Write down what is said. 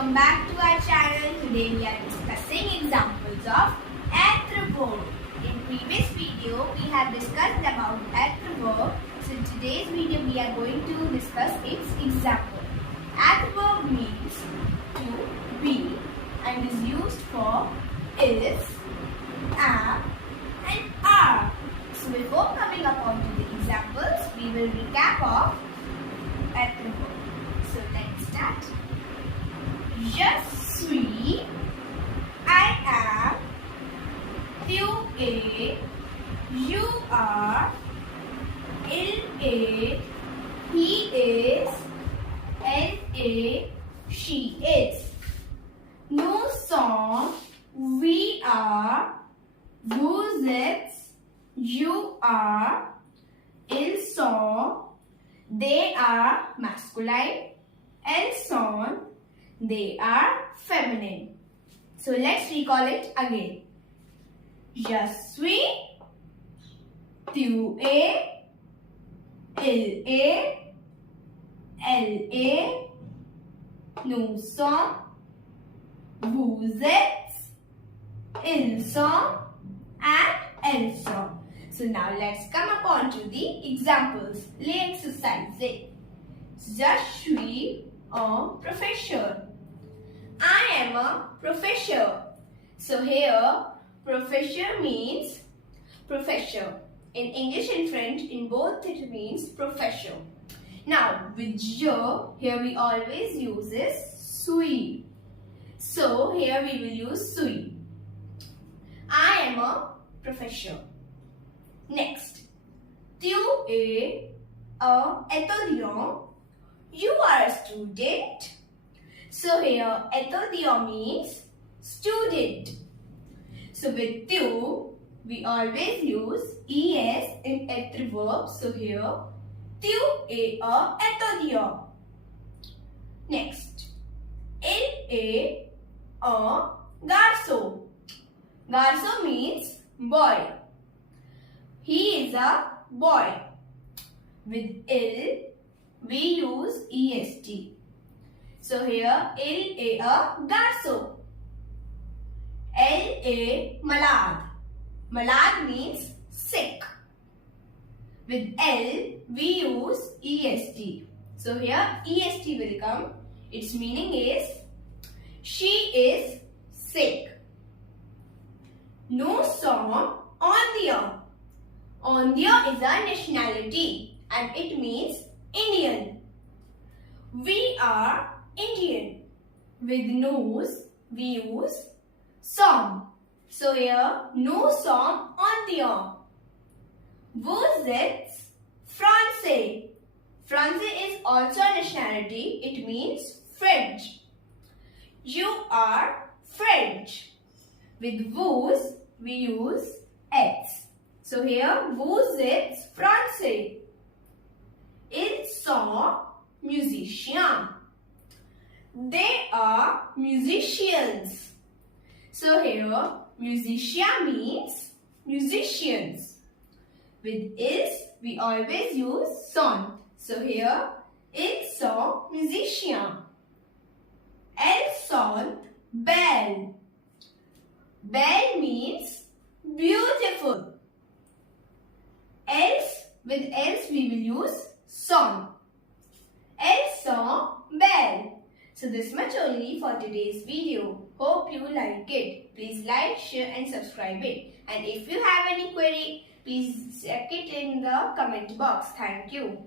welcome back to our channel. Today we are discussing examples of être verb. In previous video we have discussed about être verb. So in today's video we are going to discuss its example. Être verb means to be and is used for is, am and are. So before coming upon to the examples, we will recap of être verb. So let's start. Je suis, I am, tu es, you are, il est, he is, elle est, she is. Nous sommes, we are, vous êtes, you are, ils sont, they are masculine, elles sont, they are feminine. So let's recall it again. Je suis, tu es, il est, elle est, nous sommes, vous êtes, ils sont, and elles sont. So now let's come upon to the examples. Let's exercise it. Je suis un professeur. I am a professor. So here, professor means professor. In English and French, in both it means professor. Now, with je, here we always use is suis. So here we will use suis. I am a professor. Next, tu es un étudiant. You are a student. So here, étudiant means student. So with tu, we always use es in être verb. So here, tu es un étudiant. Next, il est un garçon. Garçon means boy. He is a boy. With il, we use est. So here, il est un garçon. Elle est malade. Malade means sick. With elle, we use est. So here, est will come. Its meaning is, she is sick. Nous sommes indiens. Indien is a nationality and it means Indian. We are Indian. With nous, we use sommes. So here, nous sommes indiens. Vous êtes français. Français is also a nationality. It means French. You are French. With vous, we use êtes. So here, vous êtes français. Ils sont musiciens. They are musicians. So here, musicien means musicians. With ils, we always use sont. So here, ils sont musiciens. Elles sont belles. Belle means beautiful. Else, with else we will use sont. Elles sont belles. So this much only for today's video. Hope you like it. Please like, share and subscribe it. And if you have any query, please check it in the comment box. Thank you.